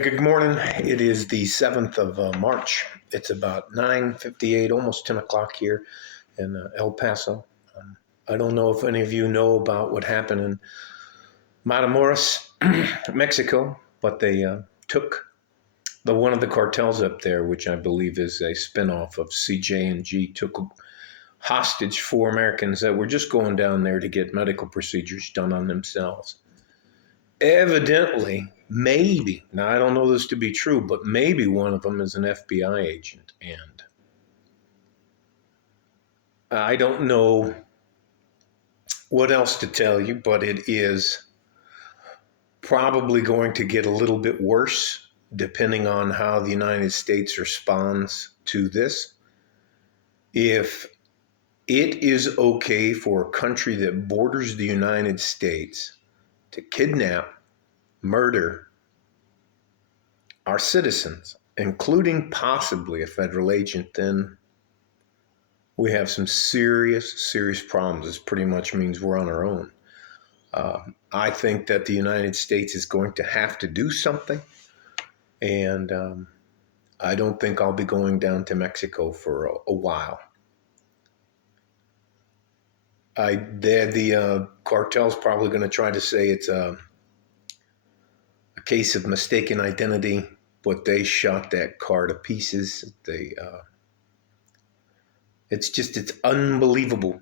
Good morning. It is the 7th of March. It's about 9:58, almost 10 o'clock here in El Paso. I don't know if any of you know about what happened in Matamoros, Mexico, but they took one of the cartels up there, which I believe is a spinoff of CJ&G, took hostage 4 Americans that were just going down there to get medical procedures done on themselves. Evidently, maybe, now I don't know this to be true, but maybe one of them is an FBI agent. And I don't know what else to tell you, but it is probably going to get a little bit worse depending on how the United States responds to this. If it is okay for a country that borders the United States to kidnap, murder our citizens, including possibly a federal agent, then we have some serious problems. This pretty much means we're on our own. I think that the United States is going to have to do something, and I don't think I'll be going down to Mexico for a while. The cartel's probably going to try to say it's a case of mistaken identity, but they shot that car to pieces. It's unbelievable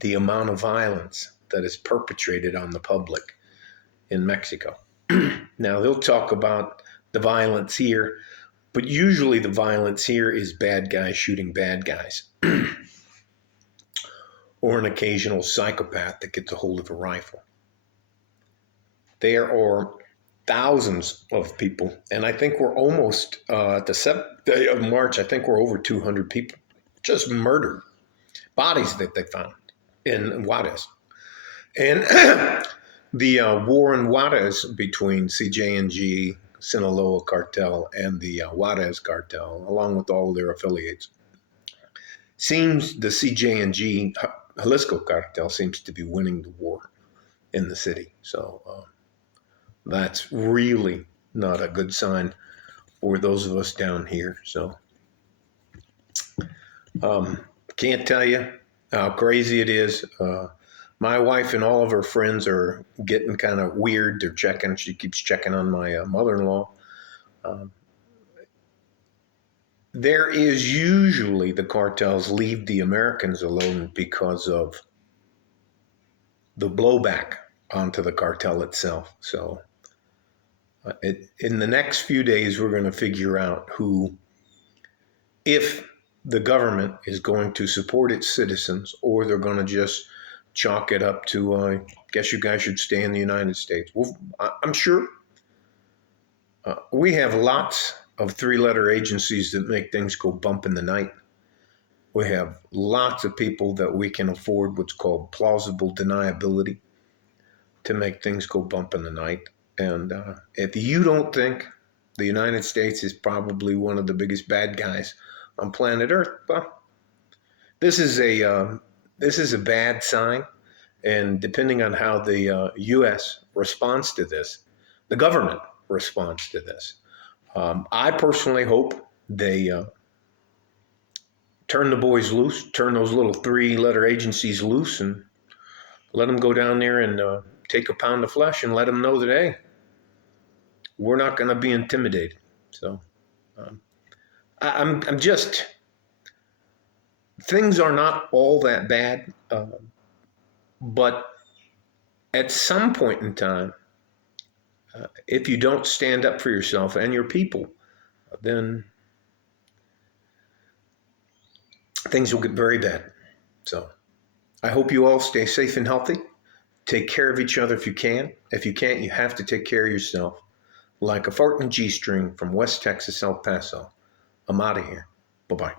the amount of violence that is perpetrated on the public in Mexico. Now, they'll talk about the violence here, but usually the violence here is bad guys shooting bad guys or an occasional psychopath that gets a hold of a rifle. There are thousands of people, and I think we're almost at the 7th day of March, I think we're over 200 people just murdered, bodies that they found in Juarez. And the war in Juarez between CJ&G, Sinaloa cartel, and the Juarez cartel, along with all of their affiliates, seems the CJ&G Jalisco cartel seems to be winning the war in the city. So that's really not a good sign for those of us down here. So can't tell you how crazy it is. My wife and all of her friends are getting kind of weird. They're checking. She keeps checking on my mother-in-law. There is usually the cartels leave the Americans alone because of the blowback onto the cartel itself. So in the next few days, we're going to figure out if the government is going to support its citizens, or they're going to just chalk it up to, I guess you guys should stay in the United States. Well, I'm sure we have lots of 3-letter agencies that make things go bump in the night. We have lots of people that we can afford what's called plausible deniability to make things go bump in the night. And if you don't think the United States is probably one of the biggest bad guys on planet Earth, well, this is a bad sign. And depending on how the U.S. responds to this, the government responds to this, I personally hope they turn the boys loose, turn those little 3-letter agencies loose, and let them go down there and take a pound of flesh and let them know that, hey, we're not going to be intimidated. So I'm just, things are not all that bad, but at some point in time, if you don't stand up for yourself and your people, then things will get very bad. So I hope you all stay safe and healthy. Take care of each other if you can. If you can't, you have to take care of yourself. Like a fart in a G-string from West Texas, El Paso. I'm out of here. Bye-bye.